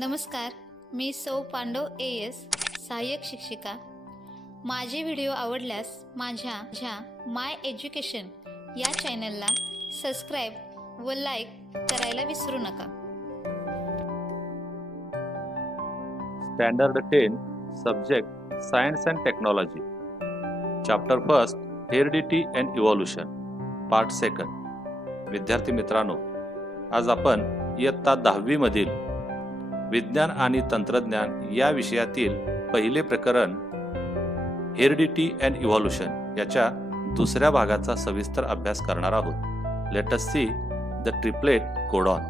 नमस्कार, मी सौ पांडव AS सहाय्यक शिक्षिका। माझे व्हिडिओ आवडल्यास माझ्या माय एज्युकेशन या चॅनलला सबस्क्राईब व लाईक करायला विसरू नका। Standard 10 subject science and technology, chapter first heredity and evolution, part second. विद्यार्थी मित्रांनो, आज आपण इयत्ता 10वी मधील विज्ञान आणि तंत्रज्ञान या विषयातील पहिले प्रकरण हेरिडिटी अँड इव्होल्यूशन याच्या दुसऱ्या भागाचा सविस्तर अभ्यास करणार आहोत। Let us see the triplet codon.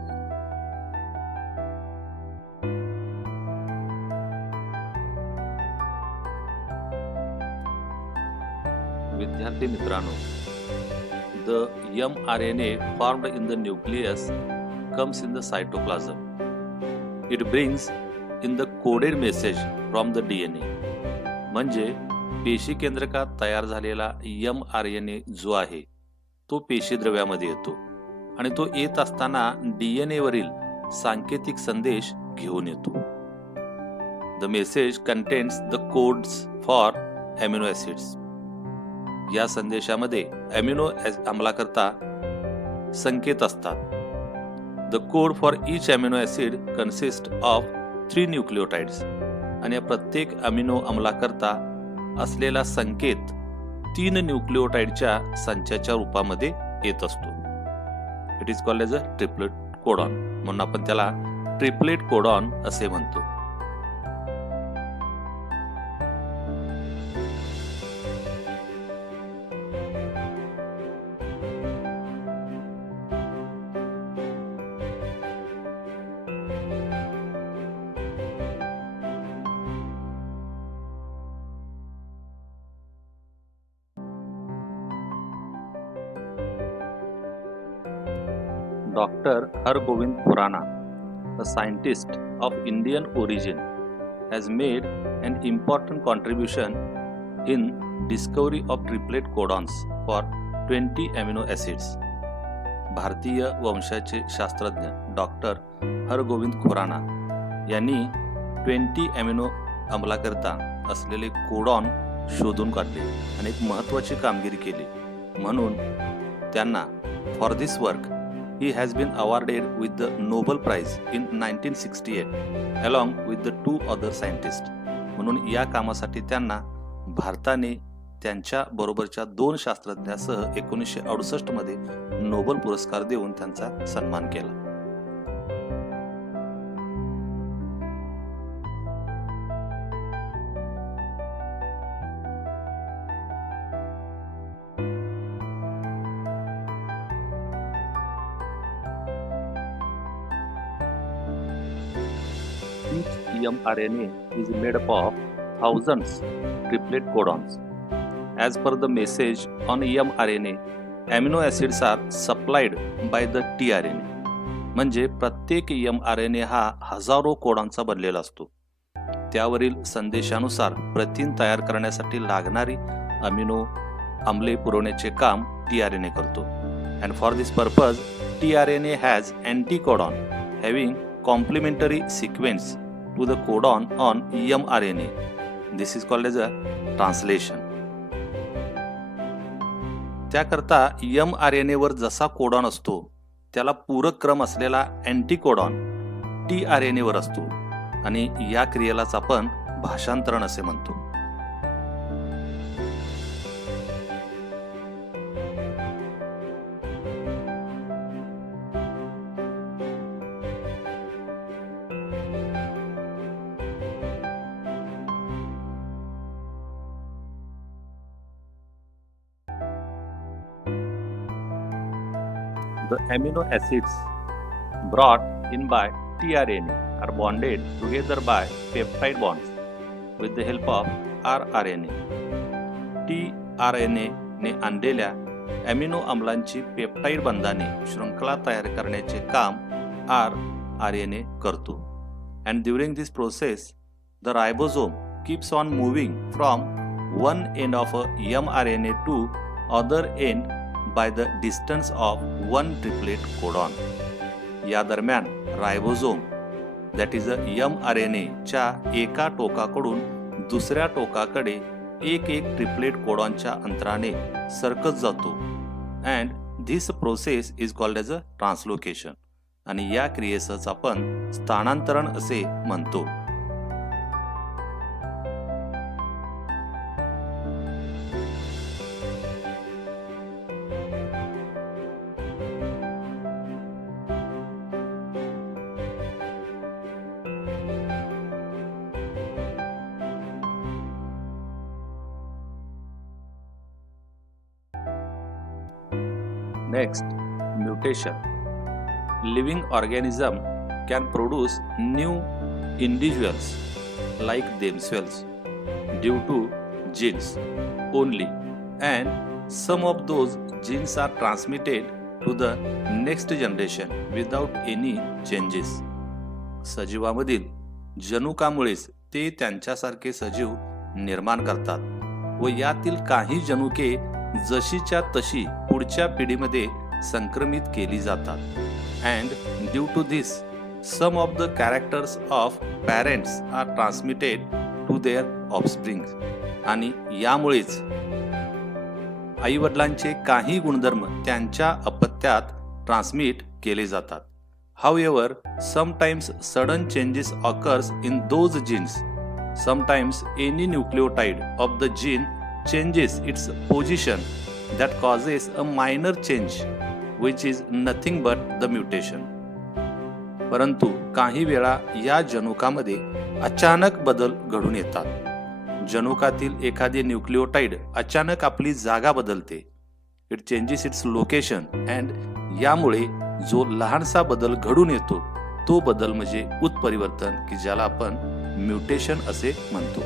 विद्यार्थी मित्रांनो, the mRNA formed in the nucleus comes in the cytoplasm. It brings in the coded message from the DNA. म्हणजे पेशी केंद्रकात तयार झालेला mRNA जो आहे तो पेशीद्रव्यामध्ये येतो आणि तो येत असताना DNA वरील सांकेतिक संदेश घेऊन येतो। The message contains the codes for amino acids. या संदेशामध्ये अमिनो आम्लाकरता संकेत असतात। The code for each amino acid consists of 3 nucleotides. आणि या प्रत्येक अमिनो आम्लाकरता असलेला संकेत 3 न्यूक्लिओटाइडच्या संचाच्या रूपामध्ये येत असतो। It is called as a triplet codon, म्हणून आपण त्याला ट्रिपलेट कोडॉन असे म्हणतो। Dr. Hargobind Khurana, a scientist of Indian origin, has made an important contribution in discovery of triplet codons for 20 amino acids. भारतीय वंशाचे शास्त्रज्ञ डॉक्टर हरगोविंद खुराना यांनी 20 amino आम्लाकरता असलेले कोडॉन शोधून काढले आणि एक महत्त्वाची कामगिरी केली। म्हणून त्यांना for this work he has been awarded with the Nobel Prize in 1968 along with the 2 other scientists. म्हणून या कामासाठी त्यांना भारताने त्यांच्या बरोबरच्या 2 शास्त्रज्ञांसह 1968 मध्ये नोबेल पुरस्कार देऊन त्यांचा सन्मान केला। Each mRNA is made up of thousands triplet codons. As per the message on mRNA, amino acids are supplied by the tRNA. म्हणजे प्रत्येक mRNA हा हजारो कोडॉनचा बनलेला असतो। त्यावरील संदेशानुसार प्रथिन तयार करण्यासाठी लागणारी अमिनो आम्ले पुरवण्याचे काम tRNA करतो। And for this purpose, tRNA has anticodon having complementary sequence to the codon on mRNA. This is called as a translation. त्याकरता mRNA वर जसा कोडॉन असतो त्याला पूरक क्रम असलेला अँटीकोडॉन tRNA वर असतो आणि या क्रियेलाच आपण भाषांतरण असे म्हणतो। The amino acids brought in by tRNA are bonded together by peptide bonds with the help of rRNA. tRNA ने आणलेल्या अमिनो आम्लांची पेप्टाइड बंधाने श्रृंखला तयार करण्याचे काम rRNA करतो. And during this process, the ribosome keeps on moving from one end of a mRNA to other end by the distance of one triplet codon. या दरम्यान ribosome that is a mRNA च्या एका टोकाकडून दुसऱ्या टोकाकडे एक triplet कोडॉनच्या अंतराने सरकत जातो and this process is called as a translocation आणि या क्रियेसच आपण स्थानांतरण असे म्हणतो. Next, mutation. Living organism can produce new individuals like themselves due to genes only, and some of those genes are transmitted to the next generation without any changes. सजीवामधील जनुकामुळेच ते त्यांच्यासारखे सजीव निर्माण करतात व यातील काही जनुके जशीच्या तशी पुढच्या पिढीमध्ये संक्रमित केली जातात. And due to this some of the characters of parents are transmitted to their offspring आणि यामुळेच आईवडिलांचे काही गुणधर्म त्यांच्या अपत्यात ट्रान्समिट केले जातात. However, sometimes sudden changes occurs in those genes. Sometimes any nucleotide of the gene changes its position that causes a minor change which is nothing but the mutation. परंतु काही वेळा या जनुकामध्ये अचानक बदल घडून येतात. जनुकातील एखादी न्यूक्लिओटाइड अचानक आपली जागा बदलते. It changes its location and यामुळे जो लहानसा बदल घडून येतो तो बदल म्हणजे उत्परिवर्तन की ज्याला आपण म्युटेशन असे म्हणतो.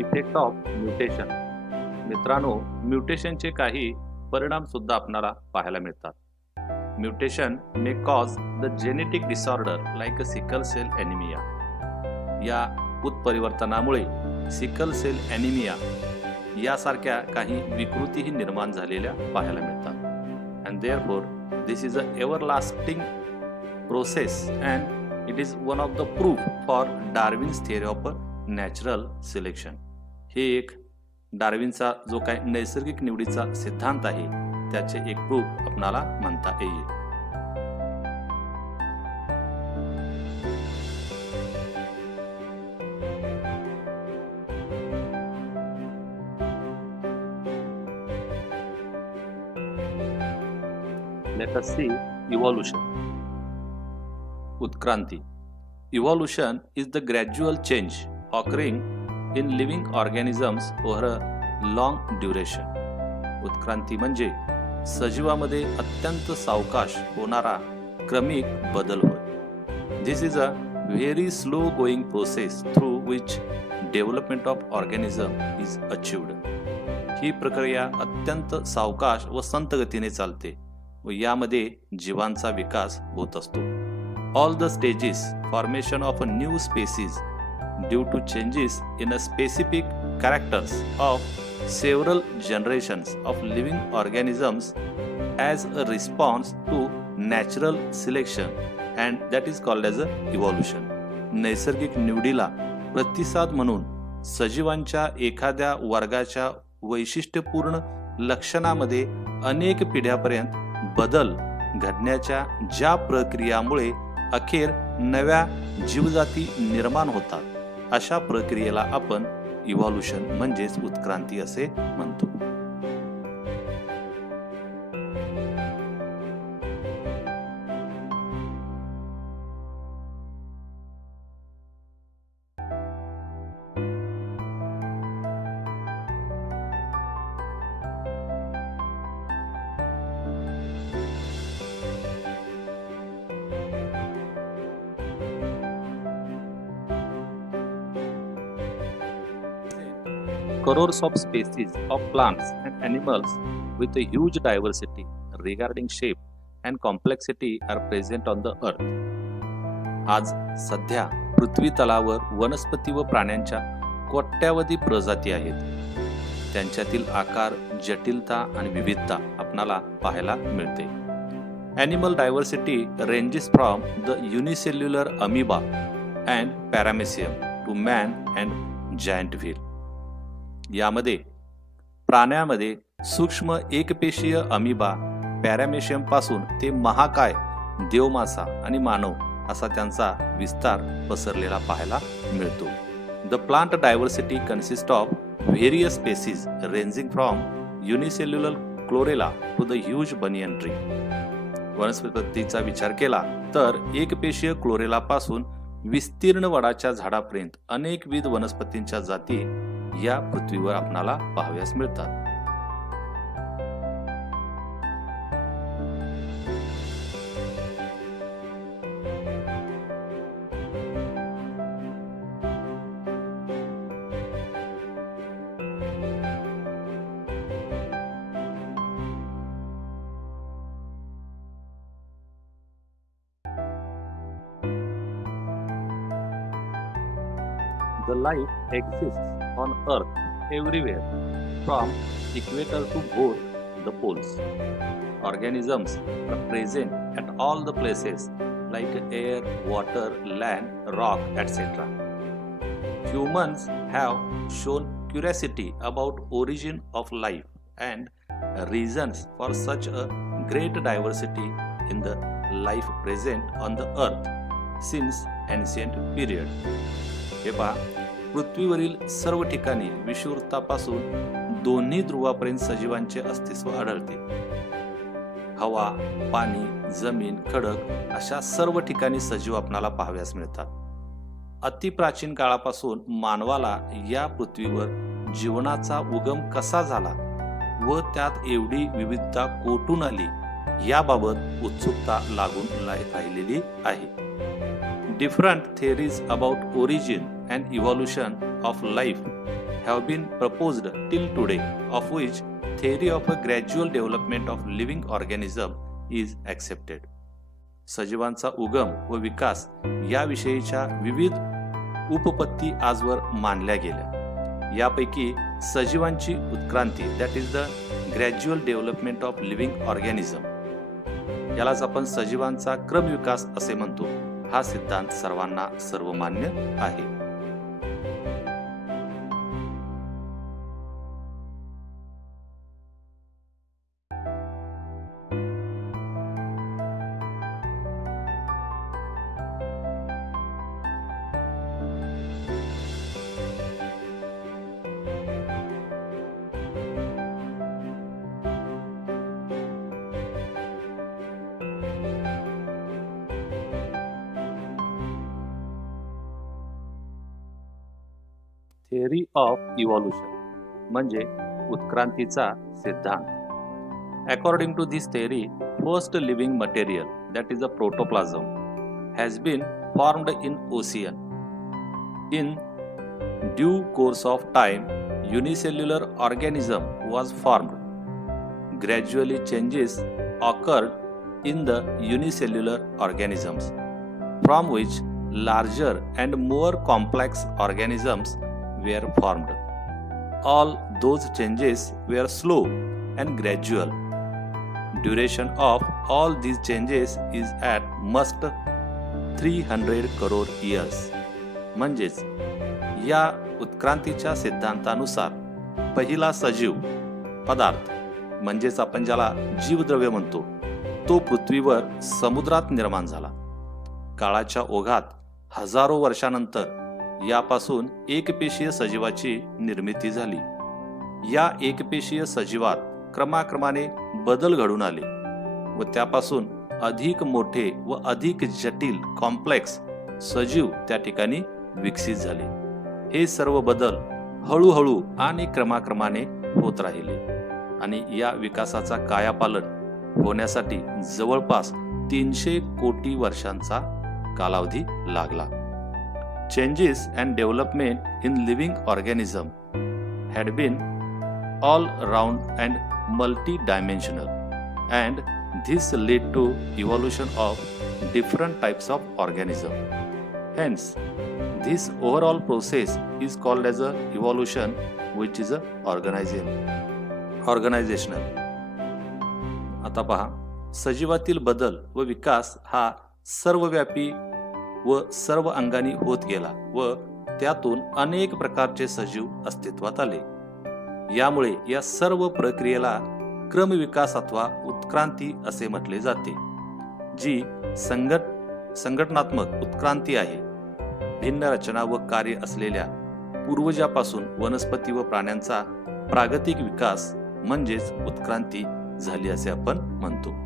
Effect of mutation. मित्रांनो, म्युटेशनचे काही परिणाम सुद्धा आपल्याला पाहायला मिळतात. Mutation may cause the genetic disorder like a sickle cell anaemia. या उत्परिवर्तनामुळे सिकल सेल ॲनिमिया यासारख्या काही विकृतीही निर्माण झालेल्या पाहायला मिळतात. And therefore this is a everlasting process and it is one of the proof for Darwin's theory of natural selection. हे एक डार्विनचा जो काय नैसर्गिक निवडीचा सिद्धांत आहे त्याचे एक प्रूफ आपणाला म्हणता येईल. Let us see evolution. उत्क्रांती. Evolution is the gradual change occurring in living organisms over a long duration. उत्क्रांती म्हणजे सजीवामध्ये अत्यंत सावकाश होणारा क्रमिक बदल होय. This is a very slow going process through which development of organism is achieved. ही प्रक्रिया अत्यंत सावकाश व संत गतीने चालते व यामध्ये जीवांचा विकास होत असतो. All the stages formation of a new species due to changes in a specific characters of several generations of living organisms as a response to natural selection and that is called as a evolution. नैसर्गिक निवडीला प्रतिसाद म्हणून सजीवांच्या एखाद्या वर्गाच्या वैशिष्ट्यपूर्ण लक्षणामध्ये अनेक पिढ्यापर्यंत बदल घडण्याच्या ज्या प्रक्रियामुळे अखेर नव्या जीवजाती निर्माण होतात अशा प्रक्रियेला आपण इव्हॉल्युशन म्हणजेच उत्क्रांती असे म्हणतो. crores of species of plants and animals with a huge diversity regarding shape and complexity are present on the earth. आज सध्या पृथ्वी तलावर वनस्पती व प्राण्यांच्या कोट्यावधी प्रजाती आहेत. त्यांच्यातील आकार, जटिलता आणि विविधता आपणाला पाहायला मिळते. Animal diversity ranges from the unicellular amoeba and paramecium to man and giant whale. यामध्ये प्राण्यामध्ये सूक्ष्म एकपेशीय अमिबा, पॅरामेशियम पासून ते महाकाय, देवमासा आणि मानव असा त्यांचा विस्तार पसरलेला पाहायला मिळतो. The plant diversity consists of various species ranging from unicellular chlorella to the huge banyan tree. वनस्पतीचा विचार केला तर एकपेशीय क्लोरेला पासून विस्तीर्ण वडाच्या झाडापर्यंत अनेकविध वनस्पतींच्या जाती या पृथ्वीवर आपणाला पाहाव्यास मिळतात. The life exists on Earth everywhere, from equator to both the poles. Organisms are present at all the places like air, water, land, rock, etc. Humans have shown curiosity about origin of life and reasons for such a great diversity in the life present on the earth since ancient period. हे पहा, पृथ्वीवरील सर्व ठिकाणी विषुववृत्तापासून दोन्ही ध्रुवापर्यंत सजीवांचे अस्तित्व आढळते. हवा, पाणी, जमीन, खडक अशा सर्व ठिकाणी सजीव आपणाला पाहाव्यास मिळतात. अतिप्राचीन काळापासून मानवाला या पृथ्वीवर जीवनाचा उगम कसा झाला व त्यात एवढी विविधता कोठून आली याबाबत उत्सुकता लागून राहिलेली आहे. Different theories about origin and evolution of life have been proposed till today, of which theory of a gradual development of living organism is accepted. सजीवांचा उगम व विकास याविषयीच्या विविध उपपत्ती आजवर मानल्या गेल्या. यापैकी सजीवांची उत्क्रांती, that is the gradual development of living organism, यालाच आपण सजीवांचा क्रमविकास असे म्हणतो. हा सिद्धांत सर्वांना सर्वमान्य आहे. Theory of evolution म्हणजे उत्क्रांतीचा सिद्धांत. According to this theory, first living material, that is the protoplasm, has been formed in ocean. In due course of time, unicellular organism was formed. Gradually changes occurred in the unicellular organisms, from which larger and more complex organisms were formed. All those changes were slow and gradual. Duration of all these changes is at most 300 crore years. म्हणजेच या उत्क्रांतीच्या सिद्धांतानुसार पहिला सजीव पदार्थ म्हणजेच आपण ज्याला जीवद्रव्य म्हणतो तो पृथ्वीवर समुद्रात निर्माण झाला. काळाच्या ओघात हजारो वर्षानंतर यापासून एकपेशीय सजीवाची निर्मिती झाली. या एकपेशीय सजीवात क्रमाक्रमाने बदल घडून आले व त्यापासून अधिक मोठे व अधिक जटिल कॉम्प्लेक्स सजीव त्या ठिकाणी विकसित झाले. हे सर्व बदल हळूहळू आणि क्रमाक्रमाने होत राहिले आणि या विकासाचा कायापालट होण्यासाठी जवळपास 300 कोटी वर्षांचा कालावधी लागला. Changes and development in living organism had been all round and multi-dimensional, and this led to evolution of different types of organism. Hence, this overall process is called as a evolution, which is a organizational. आता पहा, सजीवातील बदल व विकास हा सर्वव्यापी व सर्व अंगानी होत गेला व त्यातून अनेक प्रकारचे सजीव अस्तित्वात आले. यामुळे या सर्व प्रक्रियेला क्रमविकास अथवा उत्क्रांती असे म्हटले जाते, जी संघटनात्मक उत्क्रांती आहे. भिन्न रचना व कार्य असलेल्या पूर्वजापासून वनस्पती व प्राण्यांचा प्रागतिक विकास म्हणजेच उत्क्रांती झाली असे आपण म्हणतो.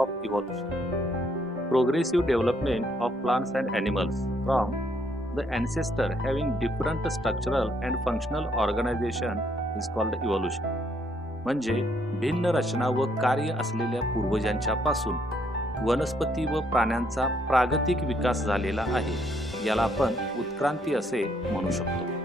Of evolution. Progressive development of plants and animals from the ancestor having different structural and functional organization is called evolution. म्हणजे भिन्न रचना व कार्य असलेल्या पूर्वजांच्या पासून वनस्पती व प्राण्यांचा प्रागतिक विकास झालेला आहे. याला आपण उत्क्रांती असे म्हणू शकतो.